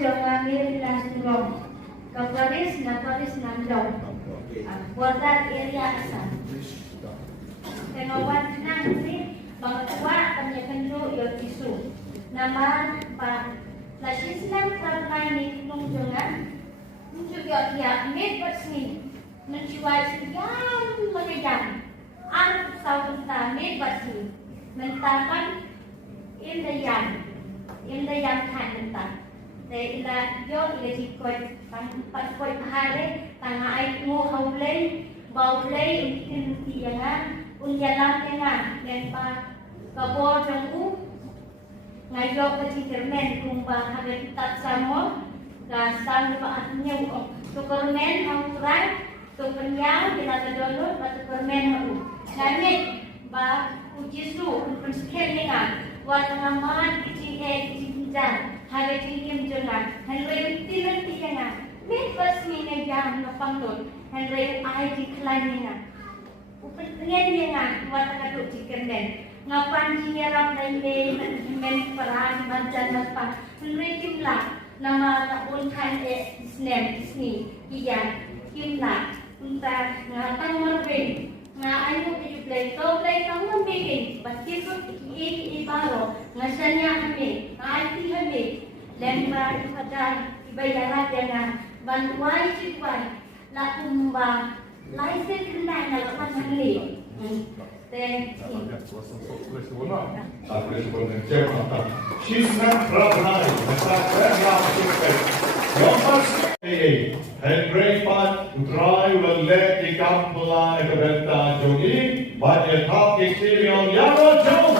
jangan Nirila Surong. Kaparis nandong. Border area asal. Tengok nang ni bangkwa kami kendu U Jisu. Nama Pak Lasislam Karnai ni nung jangan. Juga dia made bersih. Menjual sekian menjam. An tahun made bersih. Mentaman Indayam kan mentang. Dari ila yo ila jikoi tempat koi pahale tanga ai mu haulei baulei tiangan unjalan tengah dan pa kabo jangku ngayo ke intermen kumba habe tak samo ka sang pa atnya to permen hau trai to penyau kita download batu permen hau kami ba U Jisu prinsip dengan wa tangaman kicing jan hari ini jangan hari ini jangan ni first ni jangan napangdol hari ai declining upenya jangan wa takaduk cikenden ngapan jingerap dai men peran bancan apa hari kimla nama takun kan snem iya kimla unta ngatang marbe na ayo play kang mambigin basketball ibaro ngasanya kami IT kami lembar pada ibayarat yang bantuan cipuan la kumba license kenai na lepas hari and great part drive will let the kampla ekrenta jogi but the top experience yaro jom